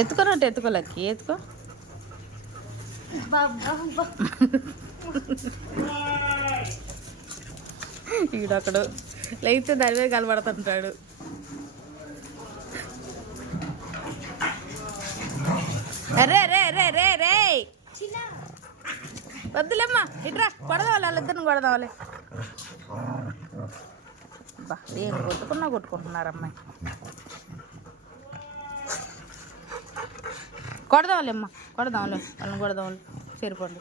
ఎత్తుకోనట్టు ఎత్తుకో లక్కి ఎత్తుకో. ఈడొక్కడు లేకపోతే దాని మీద కలబడుతుంటాడు. రే రే రే రే రే వద్దులేమ్మా ఇట్రా కొడదావాలి వాళ్ళిద్దరిని కొడదావాలి. బా ఏం కొట్టుకుంటున్నారు అమ్మాయి. కొడదాంలేమ్మా కొడదాంలే వాళ్ళని కొడదాంలే సరిపోండి.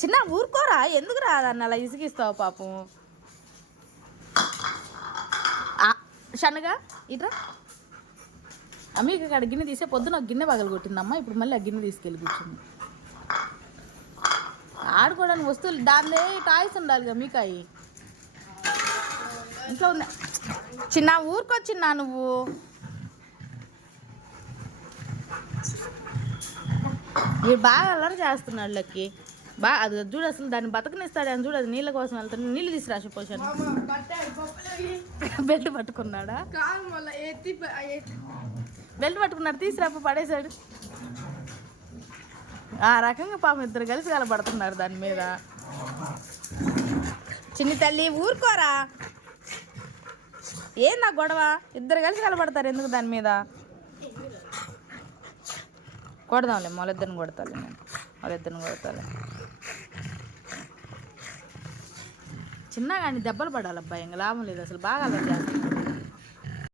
చిన్న ఊరుకోరా ఎందుకు రాదన్న అలా ఇసుగిస్తావు పాపం. షన్నుగా ఇట్రా అమ్మకి అక్కడ గిన్నె తీసే పొద్దున ఒక గిన్నె పగలు కొట్టిందమ్మా. ఇప్పుడు మళ్ళీ ఆ గిన్నె తీసుకెళ్ళి కూర్చుంది. ఆడుకోవడానికి వస్తువులు దాన్ని టాయ్స్ ఉండాలిగా మీకు అవి ఇంట్లో ఉంది. చిన్న ఊరుకొచ్చిన్నా నువ్వు మీరు బాగా అల్లరి చేస్తున్నాడు లక్కి. బాగా అది చూడు అసలు దాన్ని బతకనిస్తాడు అని చూడు. అది నీళ్ళ కోసం వెళ్తాడు. నీళ్ళు తీసుకురాసి పోషాను. బెల్ట్ పట్టుకున్నాడా? బెల్ట్ పట్టుకున్నాడు తీసుకురాప పడేశాడు. ఆ రకంగా పాపం ఇద్దరు కలిసి కలబడుతున్నారు దాని మీద. చిన్ని తల్లి ఊరుకోరా ఏం నా గొడవ. ఇద్దరు కలిసి కలబడతారు ఎందుకు దాని మీద. కొడదాంలే వాళ్ళిద్దరిని కొడతాలే నేను. వాళ్ళిద్దరిని కొడతాలే. చిన్నగా దెబ్బలు పడాలబ్బా ఇంకా లాభం లేదు అసలు. బాగా అలా చేస్తాను.